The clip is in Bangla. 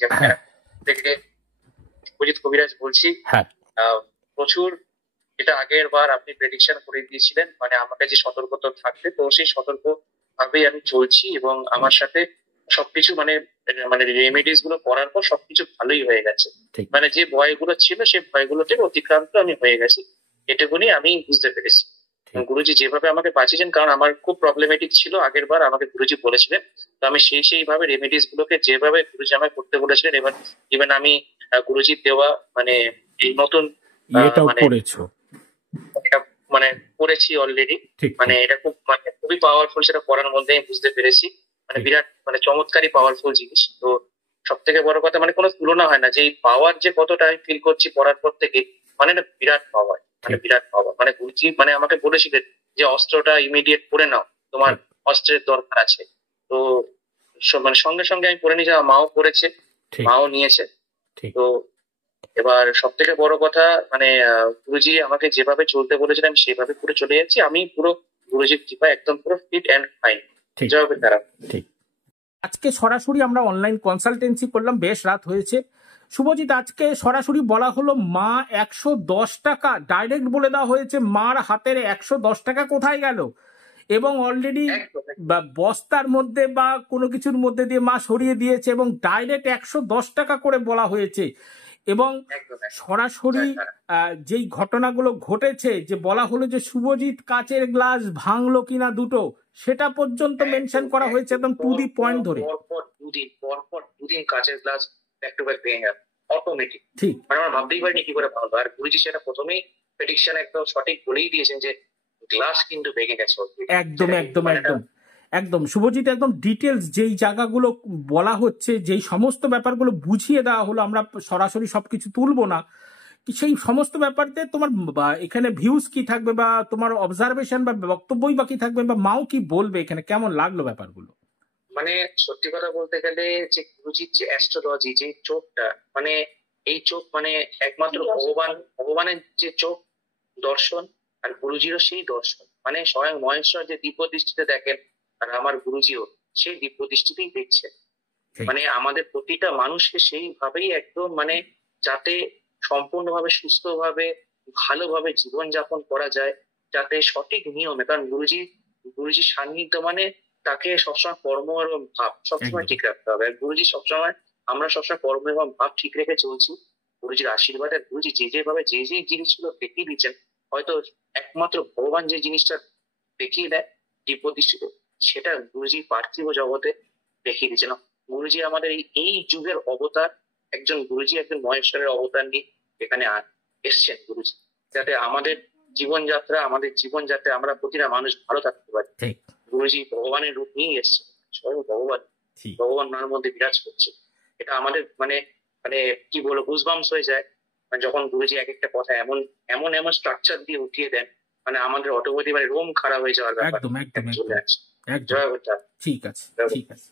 করছি। আমি থেকে অজিত কবিরাজ বলছি। হ্যাঁ, প্রচুর, যেটা আগের বার আপনি প্রেডিকশন করে দিয়েছিলেন, মানে আমাকে যে সতর্কতা থাকবে, তো সেই সতর্ক ভাবেই আমি চলছি এবং আমার সাথে সবকিছু মানে মানে রেমেডিস গুলো করার পর সবকিছু ভালোই হয়ে গেছে। ঠিক। মানে যে ভয়গুলো ছিল সেই ভয়গুলো থেকে অতিক্রান্ত আমি হয়ে গেছি, এটুকুনি আমি বুঝতে পেরেছি। গুরুজি যেভাবে আমাকে বাঁচিয়েছেন, কারণ আমার খুব প্রবলেমেটিক ছিল আগের বার, আমাকে গুরুজি বলেছিলেন, তো আমি সেইভাবে রেমেডিস গুলোকে যেভাবে গুরুজি আমাকে করতে বলেছিলেন, এবার ইভেন আমি গুরুজির দেওয়া মানে এই নতুন এটাও মানে করেছো। এটা মানে করেছি অলরেডি। ঠিক, মানে এটা খুব মানে খুবই পাওয়ারফুল, সেটা করার মধ্যে আমি বুঝতে পেরেছি। মানে বিরাট মানে চমৎকারী পাওয়ারফুল জিনিস। তো সব থেকে বড় কথা, মানে কোনো তুলনা হয় না যে এই পাওয়ার যে কতটা আমি ফিল করছি পড়ার পর থেকে, মানে এটা বিরাট পাওয়ার, মানে বিরাট পাওয়ার। মানে গুরুজি মানে আমাকে বলেছিলেন যে অস্ত্রটা ইমিডিয়েট পরে নাও, তোমার অস্ত্রের দরকার আছে। তো মানে সঙ্গে সঙ্গে আমি পরে নিয়েছি, আমার মাও পড়েছে, মাও নিয়েছে। তো এবার সব থেকে বড় কথা, মানে গুরুজি আমাকে যেভাবে চলতে বলেছিলেন আমি সেভাবে পুরো চলে যাচ্ছি। আমি পুরো গুরুজির কৃপায় একদম পুরো ফিট এন্ড ফাইন। জয় হোক তারা। ঠিক। আজকে সরাসরি আমরা অনলাইন কনসালটেন্সি করলাম, বেশ রাত হয়েছে। শুভজিৎ, আজকে সরাসরি বলা হলো মা 110 টাকা ডাইরেক্ট বলে দেওয়া হয়েছে, মার হাতের 110 টাকা কোথায় গেল, এবং অলরেডি বস্তার মধ্যে বা কোনো কিছুর মধ্যে দিয়ে মা সরিয়ে দিয়েছে এবং ডাইরেক্ট 110 টাকা করে বলা হয়েছে। এবং সরাসরি যেই ঘটনাগুলো ঘটেছে, যে বলা হলো যে শুভজিৎ কাচের গ্লাস ভাঙলো কিনা দুটো, সেটা পর্যন্ত মেনশন করা হয়েছে একদম টু দি পয়েন্ট ধরে। পরপর দুদিন কাচের গ্লাস ব্যাক টু ব্যাক ভেঙে গেল অটোমেটিক। ঠিক, মানে আমরা ভাবতেই পারিনি কি করে ভাঙলো। আর গুরুজি সেটা প্রথমেই প্রেডিকশন একদম সঠিক বলেই দিয়েছেন যে গ্লাস কিন্তু ভেঙে গেছে। একদম একদম একদম একদম শুভজিৎ, একদম ডিটেলস যেই জায়গাগুলো বলা হচ্ছে, যেই সমস্ত ব্যাপারগুলো বুঝিয়ে দেওয়া হলো, আমরা সরাসরি সবকিছু তুলবো না, সেই সমস্ত ব্যাপারতে তোমার এখানে ভিউজ কি থাকবে, বা তোমার অবজারভেশন বা বক্তব্যই বা কি থাকবে, বা মাও কি বলবে, এখানে কেমন লাগলো ব্যাপারগুলো? মানে সত্যি কথা বলতে গেলে, যে গুরুজির যে অ্যাস্ট্রোলজি, যে চোখটা, মানে এই চোখ মানে একমাত্র ভগবানের যে চোখ দর্শন, আর গুরুজিরও সেই দর্শন। মানে স্বয়ং মহেশ্বর যে দিব্য দৃষ্টিতে দেখেন, আর আমার গুরুজিও সেই দিব্য দৃষ্টিতেই দেখছেন। মানে আমাদের প্রতিটা মানুষকে সেইভাবেই একদম মানে যাতে সম্পূর্ণভাবে সুস্থভাবে ভালোভাবে জীবনযাপন করা যায়, যাতে সঠিক নিয়মে, কারণ গুরুজির সান্নিধ্য মানে তাকে সবসময় কর্ম এবং ভাব সবসময় ঠিক রাখতে হবে। আর গুরুজি সবসময়, আমরা সবসময় কর্ম এবং ভাব ঠিক রেখে চলছি। গুরুজির আশীর্বাদে গুরুজি যেভাবে যে জিনিসগুলো দেখিয়ে দিচ্ছেন, হয়তো একমাত্র ভগবান যে জিনিসটা দেখিয়ে দেয় দিব্য দৃষ্টিতে, সেটা গুরুজি পার্থিব জগতে দেখিয়ে দিচ্ছেন। গুরুজি আমাদের এই যুগের অবতার, একজন গুরুজি একজন মহেশ্বরের অবতার নিয়ে এখানে এসছেন গুরুজি, যাতে আমাদের জীবন যাতে আমরা প্রতিটা মানুষ ভালো থাকতে পারি। গুরুজি ভগবানের রূপ নিয়ে এসছে, স্বয়ং ভগবান ওনার মধ্যে বিরাজ করছে। এটা আমাদের মানে মানে কি বলবো, গুজবাম্পস হয়ে যায় মানে যখন গুরুজি এক একটা কথা এমন এমন এমন স্ট্রাকচার দিয়ে উঠিয়ে দেন, মানে আমাদের অটোমেটিক মানে রোম খারাপ হয়ে যাওয়ার ব্যাপার চলে আসছে। জয় হোক। ঠিক আছে, ঠিক আছে।